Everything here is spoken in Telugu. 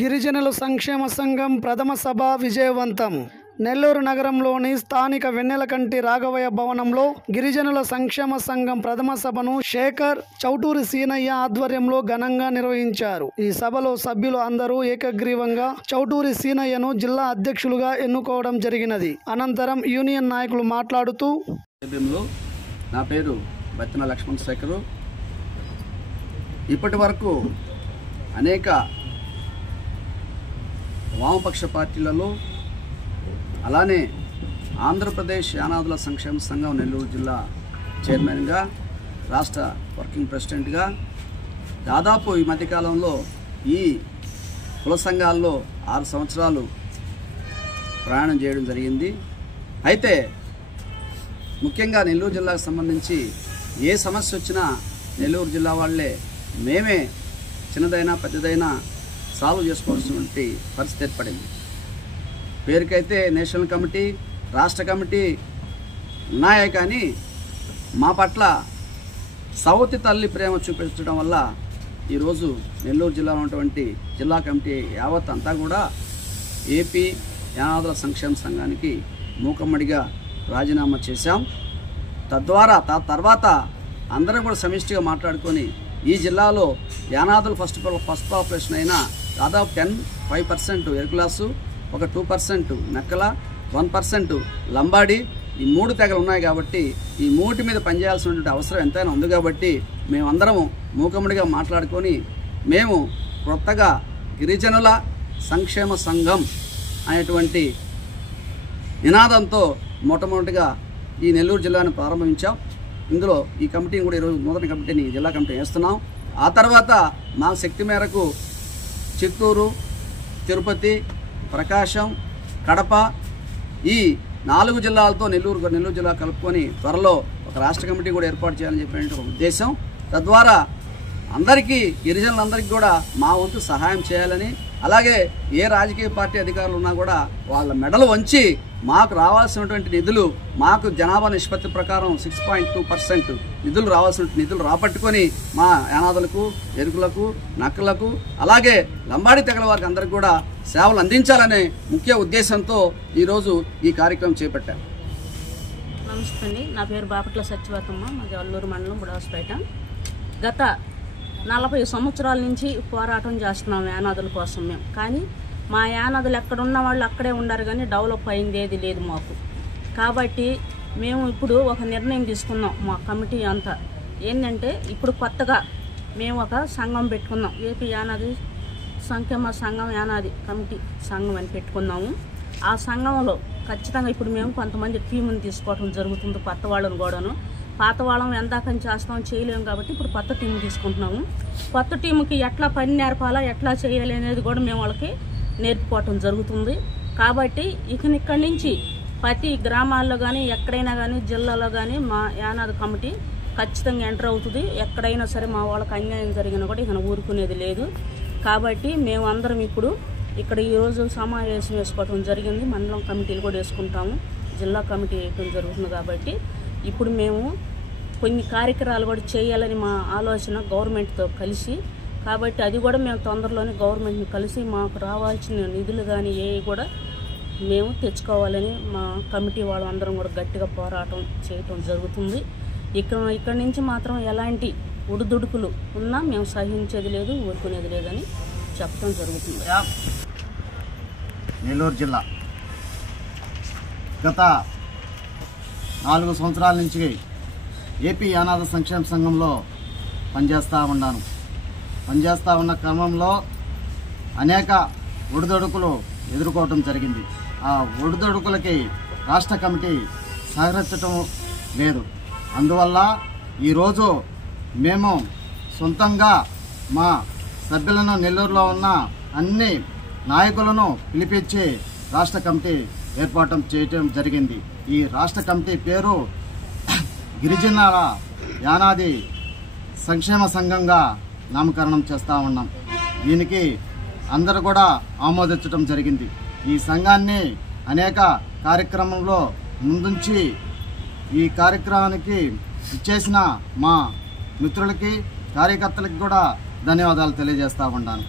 గిరిజనుల సంక్షేమ సంఘం ప్రథమ సభ విజయవంతం. నెల్లూరు నగరంలోని స్థానిక వెన్నెలకంటి రాఘవయ్య భవనంలో గిరిజనుల సంక్షేమ సంఘం ప్రథమ సభను శేఖర్ చౌటూరి సీనయ్య ఆధ్వర్యంలో ఘనంగా నిర్వహించారు. ఈ సభలో సభ్యులు అందరూ ఏకగ్రీవంగా చౌటూరి సీనయ్యను జిల్లా అధ్యక్షులుగా ఎన్నుకోవడం జరిగినది. అనంతరం యూనియన్ నాయకులు మాట్లాడుతూ, నా పేరు బత్తిన లక్ష్మణ్ శేఖరు. ఇప్పటి వరకు అనేక వామపక్ష పార్టీలలో, అలానే ఆంధ్రప్రదేశ్ యానాదుల సంక్షేమ సంఘం నెల్లూరు జిల్లా చైర్మన్గా, రాష్ట్ర వర్కింగ్ ప్రెసిడెంట్గా దాదాపు ఈ మధ్యకాలంలో ఈ కుల సంఘాల్లో 6 సంవత్సరాలు ప్రయాణం చేయడం జరిగింది. అయితే ముఖ్యంగా నెల్లూరు జిల్లాకు సంబంధించి ఏ సమస్య వచ్చినా నెల్లూరు జిల్లా వాళ్ళే మేమే చిన్నదైనా పెద్దదైనా సాల్వ్ చేసుకోవాల్సినటువంటి పరిస్థితి ఏర్పడింది. పేరుకైతే నేషనల్ కమిటీ, రాష్ట్ర కమిటీ ఉన్నాయే కానీ మా పట్ల సవతి తల్లి ప్రేమ చూపించడం వల్ల ఈరోజు నెల్లూరు జిల్లాలో ఉన్నటువంటి జిల్లా కమిటీ యావత్ అంతా కూడా ఏపీ యానాదుల సంక్షేమ సంఘానికి మూకమ్మడిగా రాజీనామా చేశాం. తద్వారా తర్వాత అందరం కూడా సమిష్టిగా మాట్లాడుకొని ఈ జిల్లాలో యానాదులు ఫస్ట్ పాపులేషన్ అయినా దాదాపు 5% ఎరుకులాసు, ఒక 2% నక్కల, 1% లంబాడి, ఈ 3 తెగలు ఉన్నాయి కాబట్టి ఈ 3 మీద పనిచేయాల్సినటువంటి అవసరం ఎంతైనా ఉంది. కాబట్టి మేమందరం మూకమ్మడిగా మాట్లాడుకొని మేము కొత్తగా గిరిజనుల సంక్షేమ సంఘం అనేటువంటి నినాదంతో మొట్టమొదటిగా ఈ నెల్లూరు జిల్లాను ప్రారంభించాం. ఇందులో ఈ కమిటీని కూడా ఈరోజు నూతన కమిటీని జిల్లా కమిటీ వేస్తున్నాం. ఆ తర్వాత మా శక్తి మేరకు చిత్తూరు, తిరుపతి, ప్రకాశం, కడప ఈ 4 జిల్లాలతో నెల్లూరు జిల్లా కలుపుకొని త్వరలో ఒక రాష్ట్ర కమిటీ కూడా ఏర్పాటు చేయాలని చెప్పిన ఒక ఉద్దేశం. తద్వారా అందరికీ, గిరిజనులందరికీ కూడా మా వంతు సహాయం చేయాలని, అలాగే ఏ రాజకీయ పార్టీ అధికారులు ఉన్నా కూడా వాళ్ళ మెడలు వంచి మాకు రావాల్సినటువంటి నిధులు, మాకు జనాభా నిష్పత్తి ప్రకారం 6.2% నిధులు రావాల్సిన నిధులు రాబట్టుకొని మా యానాదులకు, ఎరుకులకు, నక్కలకు, అలాగే లంబాడి తెగల వారికి అందరికీ కూడా సేవలు అందించాలనే ముఖ్య ఉద్దేశంతో ఈరోజు ఈ కార్యక్రమం చేపట్టాం. నమస్తే అండి, నా పేరు బాపట్ల సత్యవతమ్మ, మాది అల్లూరు మండలం బుడవస్పేట. గత 40 సంవత్సరాల నుంచి పోరాటం చేస్తున్నాం యానాదుల కోసం మేము. కానీ మా యానాదులు ఎక్కడున్న వాళ్ళు అక్కడే ఉండరు, కానీ డెవలప్ అయింది ఏది లేదు మాకు. కాబట్టి మేము ఇప్పుడు ఒక నిర్ణయం తీసుకున్నాం. మా కమిటీ అంతా ఏంటంటే, ఇప్పుడు కొత్తగా మేము ఒక సంఘం పెట్టుకున్నాం. ఏపీ యానాది సంక్షేమ సంఘం యానాది కమిటీ సంఘం అని పెట్టుకున్నాము. ఆ సంఘంలో ఖచ్చితంగా ఇప్పుడు మేము కొంతమంది టీముని తీసుకోవడం జరుగుతుంది, కొత్త వాళ్ళని కూడాను. పాత వాళ్ళం ఎందాకని చేస్తాం, చేయలేము కాబట్టి ఇప్పుడు కొత్త టీం తీసుకుంటున్నాము. కొత్త టీంకి ఎట్లా పని నేర్పాలా, ఎట్లా చేయాలి అనేది కూడా మేము వాళ్ళకి నేర్పుకోవటం జరుగుతుంది. కాబట్టి ఇక్కడి నుంచి ప్రతి గ్రామాల్లో కానీ, ఎక్కడైనా కానీ, జిల్లాలో కానీ మా యానాది కమిటీ ఖచ్చితంగా ఎంటర్ అవుతుంది. ఎక్కడైనా సరే మా వాళ్ళకి అన్యాయం జరిగినా కూడా ఇక ఊరుకునేది లేదు. కాబట్టి మేము అందరం ఇప్పుడు ఇక్కడ ఈరోజు సమావేశం వేసుకోవటం జరిగింది. మండలం కమిటీలు కూడా వేసుకుంటాము, జిల్లా కమిటీ వేయటం జరుగుతుంది. కాబట్టి ఇప్పుడు మేము కొన్ని కార్యక్రమాలు కూడా చేయాలని మా ఆలోచన గవర్నమెంట్తో కలిసి. కాబట్టి అది కూడా మేము తొందరలోనే గవర్నమెంట్ని కలిసి మాకు రావాల్సిన నిధులు కానీ ఏవి కూడా మేము తెచ్చుకోవాలని మా కమిటీ వాళ్ళందరం కూడా గట్టిగా పోరాటం చేయటం జరుగుతుంది. ఇక్కడి నుంచి మాత్రం ఎలాంటి ఉడుదుడుకులు ఉన్నా మేము సహించేది లేదు, ఊరుకునేది లేదని చెప్పడం జరుగుతుంది. నెల్లూరు జిల్లా గత 4 సంవత్సరాల నుంచి ఏపీ యానాద సంక్షేమ సంఘంలో పనిచేస్తూ ఉన్న క్రమంలో అనేక ఒడిదొడుకులు ఎదుర్కోవటం జరిగింది. ఆ ఒడిదొడుకులకి రాష్ట్ర కమిటీ సహకరించటం లేదు. అందువల్ల ఈరోజు మేము సొంతంగా మా సభ్యులను, నెల్లూరులో ఉన్న అన్ని నాయకులను పిలిపించి రాష్ట్ర కమిటీ ఏర్పాటు చేయటం జరిగింది. ఈ రాష్ట్ర కమిటీ పేరు గిరిజనుల యానాది సంక్షేమ సంఘంగా నామకరణం చేస్తూ ఉన్నాం. దీనికి అందరూ కూడా ఆమోదించడం జరిగింది. ఈ సంఘాన్ని అనేక కార్యక్రమంలో ముందుంచి ఈ కార్యక్రమానికి ఇచ్చేసిన మా మిత్రులకి, కార్యకర్తలకి కూడా ధన్యవాదాలు తెలియజేస్తూ ఉన్నాను.